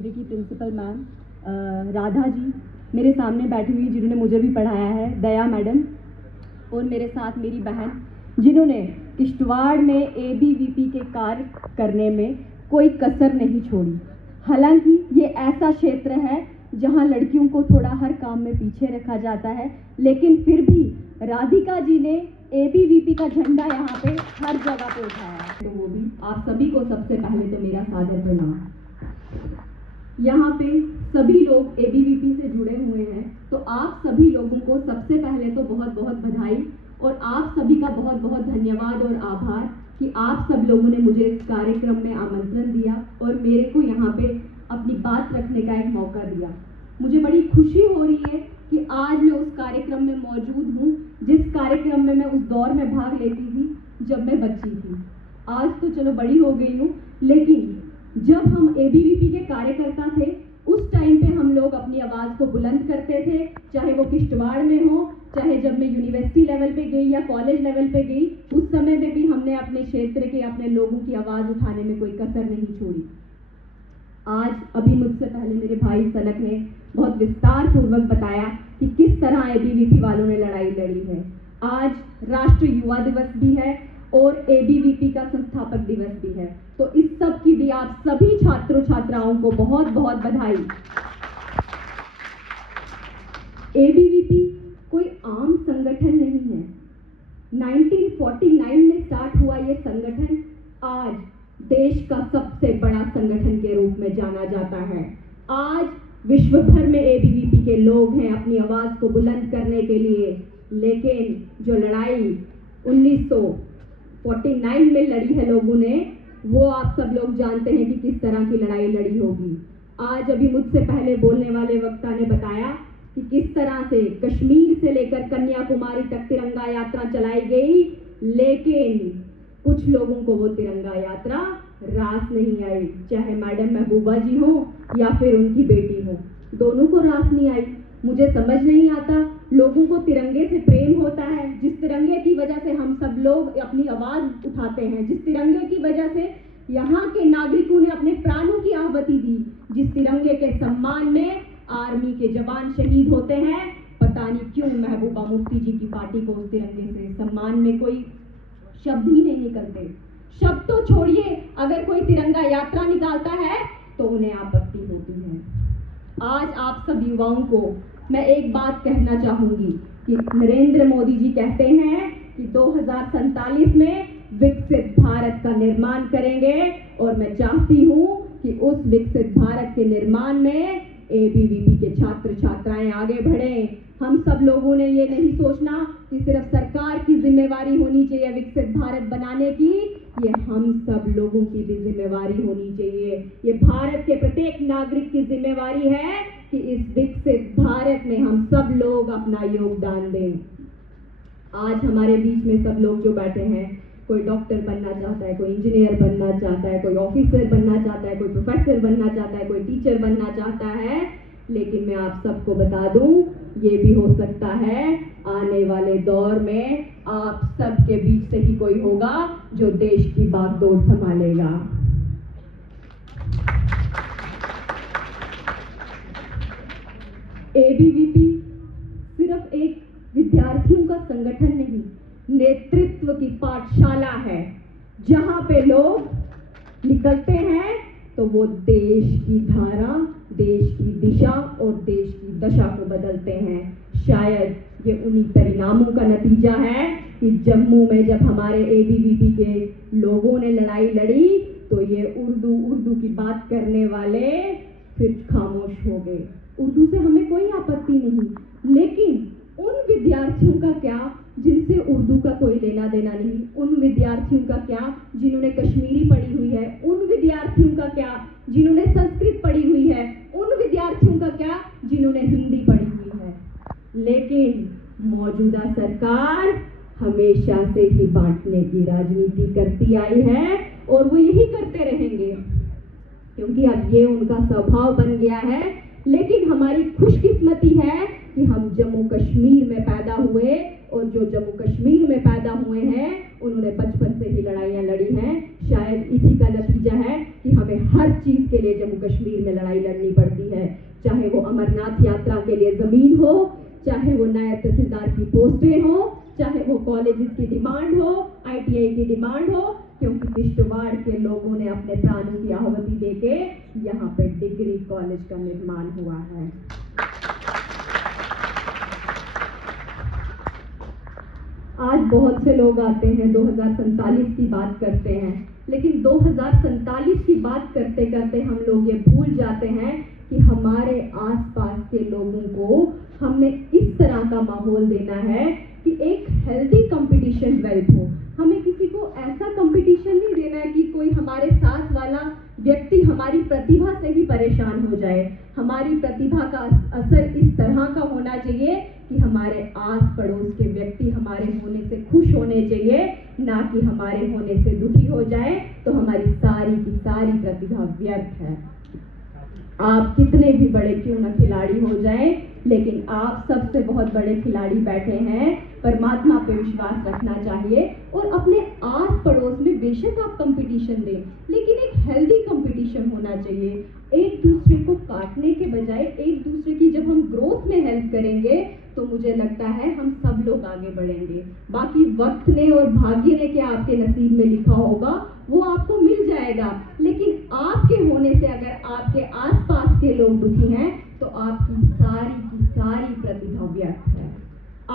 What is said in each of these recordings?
की principal ma'am Radha ji मेरे सामने बैठी हुई जिन्होंने मुझे भी पढ़ाया है, दया मैडम, और मेरे साथ मेरी बहन जिन्होंने किश्तवाड़ में एबीवीपी के कार्य करने में कोई कसर नहीं छोड़ी। हालांकि ये ऐसा क्षेत्र है जहां लड़कियों को थोड़ा हर काम में पीछे रखा जाता है, लेकिन फिर भी राधिका जी ने एबीवीपी का झंडा यहाँ पे हर जगह पे उठाया है। तो वो भी आप सभी को सबसे पहले तो मेरा सादर प्रणाम। यहाँ पे सभी लोग एबीवीपी से जुड़े हुए हैं, तो आप सभी लोगों को सबसे पहले तो बहुत बहुत बधाई और आप सभी का बहुत बहुत धन्यवाद और आभार कि आप सब लोगों ने मुझे इस कार्यक्रम में आमंत्रण दिया और मेरे को यहाँ पे अपनी बात रखने का एक मौका दिया। मुझे बड़ी खुशी हो रही है कि आज मैं उस कार्यक्रम में मौजूद हूँ जिस कार्यक्रम में मैं उस दौर में भाग लेती थी जब मैं बच्ची थी। आज तो चलो बड़ी हो गई हूँ, लेकिन जब हम एबीवीपी के कार्यकर्ता थे उस टाइम पे हम लोग अपनी आवाज़ को बुलंद करते थे, चाहे वो किश्तवाड़ में हो, चाहे जब मैं यूनिवर्सिटी लेवल पे गई या कॉलेज लेवल पे गई, उस समय में भी हमने अपने क्षेत्र के अपने लोगों की आवाज़ उठाने में कोई कसर नहीं छोड़ी। आज अभी मुझसे पहले मेरे भाई सनक ने बहुत विस्तार पूर्वक बताया कि किस तरह एबीवीपी वालों ने लड़ाई लड़ी है। आज राष्ट्रीय युवा दिवस भी है और एबीवीपी का संस्थापक दिवस भी है, तो इस सब की भी आप सभी छात्रों छात्राओं को बहुत बहुत बधाई। एबीवीपी कोई आम संगठन नहीं है। 1949 में स्टार्ट हुआ ये संगठन आज देश का सबसे बड़ा संगठन के रूप में जाना जाता है। आज विश्व भर में एबीवीपी के लोग हैं अपनी आवाज को बुलंद करने के लिए, लेकिन जो लड़ाई 1949 में लड़ी है लोगों ने, वो आप सब लोग जानते हैं कि किस तरह की लड़ाई लड़ी होगी। आज अभी मुझसे पहले बोलने वाले वक्ता ने बताया कि किस तरह से कश्मीर से लेकर कन्याकुमारी तक तिरंगा यात्रा चलाई गई, लेकिन कुछ लोगों को वो तिरंगा यात्रा रास नहीं आई, चाहे मैडम महबूबा जी हो या फिर उनकी बेटी हो, दोनों को रास नहीं आई। मुझे समझ नहीं आता, लोगों को तिरंगे से प्रेम होता है, जिस तिरंगे की वजह से हम सब लोग अपनी आवाज उठाते हैं, जिस तिरंगे की वजह से यहाँ के नागरिकों ने अपने प्राणों की आहुति दी, जिस तिरंगे के सम्मान में आर्मी के जवान शहीद होते हैं, पता नहीं क्यों महबूबा मुफ्ती जी की पार्टी को उस तिरंगे से सम्मान में कोई शब्द ही नहीं निकलते। शब्द तो छोड़िए, अगर कोई तिरंगा यात्रा निकालता है तो उन्हें आपत्ति होती है। आज आप सब युवाओं को मैं एक बात कहना चाहूंगी कि नरेंद्र मोदी जी कहते हैं कि 2047 में विकसित भारत का निर्माण करेंगे, और मैं चाहती हूं कि उस विकसित भारत के निर्माण में एबीवीपी के छात्र छात्राएं आगे बढ़ें। हम सब लोगों ने ये नहीं सोचना कि सिर्फ सरकार की जिम्मेवारी होनी चाहिए विकसित भारत बनाने की, ये हम सब लोगों की भी जिम्मेवारी होनी चाहिए। ये भारत के प्रत्येक नागरिक की जिम्मेवारी है कि इस विकसित भारत में हम सब लोग अपना योगदान दें। आज हमारे बीच में सब लोग जो बैठे हैं, कोई डॉक्टर बनना चाहता है, कोई इंजीनियर बनना चाहता है, कोई ऑफिसर बनना चाहता है, कोई प्रोफेसर बनना चाहता है, कोई टीचर बनना चाहता है, लेकिन मैं आप सबको बता दूं, ये भी हो सकता है आने वाले दौर में आप सबके बीच से ही कोई होगा जो देश की बागडोर संभालेगा। एबीवीपी सिर्फ एक विद्यार्थियों का संगठन नहीं, नेतृत्व की पाठशाला है, जहां पे लोग निकलते हैं तो वो देश की धारा, देश की दिशा और देश की दशा को बदलते हैं। शायद ये उन्हीं परिणामों का नतीजा है कि जम्मू में जब हमारे एबीवीपी के लोगों ने लड़ाई लड़ी तो ये उर्दू की बात करने वाले फिर खामोश हो गए। उर्दू से हमें कोई आपत्ति नहीं, लेकिन उन विद्यार्थियों का क्या जिनसे उर्दू का कोई लेना देना नहीं, उन विद्यार्थियों का क्या जिन्होंने कश्मीरी पढ़ी हुई है, उन विद्यार्थियों का क्या जिन्होंने संस्कृत पढ़ी हुई है, उन विद्यार्थियों का क्या जिन्होंने हिंदी पढ़ी हुई है। लेकिन मौजूदा सरकार हमेशा से ही बांटने की राजनीति करती आई है और वो यही करते रहेंगे, क्योंकि अब ये उनका स्वभाव बन गया है। लेकिन हमारी खुशकिस्मती है कि हम जम्मू कश्मीर में पैदा हुए, और जो जम्मू कश्मीर में पैदा हुए हैं उन्होंने बचपन से ही लड़ाइयाँ लड़ी हैं। शायद इसी का नतीजा है कि हमें हर चीज के लिए जम्मू कश्मीर में लड़ाई लड़नी पड़ती है, चाहे वो अमरनाथ यात्रा के लिए जमीन हो, चाहे वो नायब तहसीलदार की पोस्टें हो, चाहे वो कॉलेजेस की डिमांड हो, ITI की डिमांड हो, क्योंकि किश्तवाड़ के लोगों ने अपने प्राणों की आहुति देके यहाँ पे डिग्री कॉलेज का निर्माण हुआ है। आज बहुत से लोग आते हैं 2047 की बात करते हैं, लेकिन 2047 की बात करते करते हम लोग ये भूल जाते हैं कि हमारे आसपास के लोगों को हमने इस तरह का माहौल देना है कि एक हेल्दी कंपटीशन डेवलप हो। हमें किसी को ऐसा कंपटीशन नहीं देना है कि कोई हमारे साथ वाला व्यक्ति हमारी प्रतिभा से ही परेशान हो जाए। हमारी प्रतिभा का असर इस तरह का होना चाहिए कि हमारे आस पड़ोस के व्यक्ति हमारे होने से खुश होने चाहिए, ना कि हमारे होने से दुखी हो जाए तो हमारी सारी की सारी प्रतिभा व्यर्थ है। आप कितने भी बड़े क्यों न खिलाड़ी हो जाएं, लेकिन आप सबसे बहुत बड़े खिलाड़ी बैठे हैं। परमात्मा पे विश्वास रखना चाहिए और अपने आस पड़ोस में बेशक आप कंपटीशन दें, लेकिन एक हेल्दी कंपटीशन होना चाहिए। एक दूसरे को काटने के बजाय एक दूसरे की जब हम ग्रोथ में हेल्प करेंगे तो मुझे लगता है हम सब लोग आगे बढ़ेंगे। बाकी वक्त ने और भाग्य ने क्या आपके नसीब में लिखा होगा वो आपको मिल जाएगा, लेकिन आपके होने से अगर आपके आसपास के लोग दुखी हैं तो आपकी सारी की सारी प्रतिभा व्यर्थ है।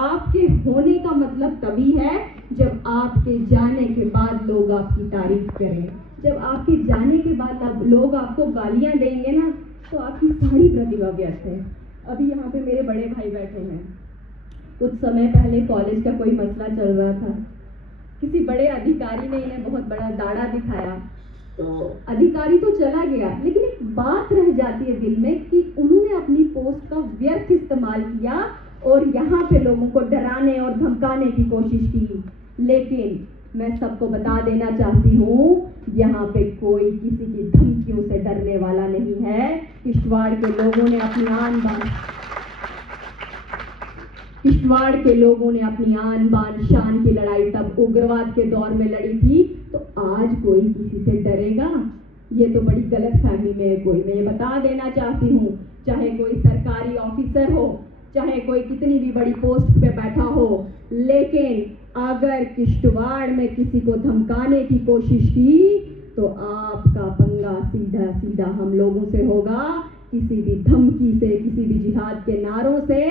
आपके होने का मतलब तभी है जब आपके जाने के बाद लोग आपकी तारीफ करें। जब आपके जाने के बाद लोग आपको गालियां देंगे ना तो आपकी सारी प्रतिभा व्यर्थ है। अभी यहाँ पे मेरे बड़े भाई बैठे हैं। कुछ समय पहले कॉलेज का कोई मसला चल रहा था, किसी बड़े अधिकारी ने इन्हें बहुत बड़ा दाड़ा दिखाया, तो अधिकारी तो चला गया, लेकिन एक बात रह जाती है दिल में कि उन्होंने अपनी पोस्ट का व्यर्थ इस्तेमाल किया और यहाँ पे लोगों को डराने और धमकाने की कोशिश की। लेकिन मैं सबको बता देना चाहती हूँ, यहाँ पे कोई किसी की धमकियों से डरने वाला नहीं है। किश्तवाड़ के लोगों ने अपनी आन बान शान की लड़ाई तब उग्रवाद के दौर में लड़ी थी, तो आज कोई किसी से डरेगा? ये तो बड़ी गलत फहमी में है कोई। मैं ये बता देना चाहती हूँ, चाहे कोई सरकारी ऑफिसर हो, चाहे कोई कितनी भी बड़ी पोस्ट पे बैठा हो, लेकिन अगर किश्तवाड़ में किसी को धमकाने की कोशिश की तो आपका पंगा सीधा सीधा हम लोगों से होगा। किसी भी धमकी से, किसी भी जिहाद के नारों से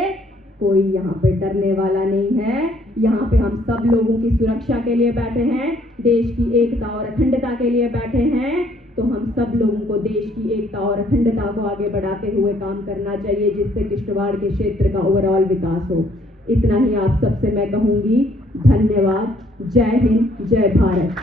कोई यहाँ पे डरने वाला नहीं है। यहाँ पे हम सब लोगों की सुरक्षा के लिए बैठे हैं, देश की एकता और अखंडता के लिए बैठे हैं। तो हम सब लोगों को देश की एकता और अखंडता को आगे बढ़ाते हुए काम करना चाहिए, जिससे किश्तवाड़ के क्षेत्र का ओवरऑल विकास हो। इतना ही आप सबसे मैं कहूँगी। धन्यवाद। जय हिंद, जय भारत।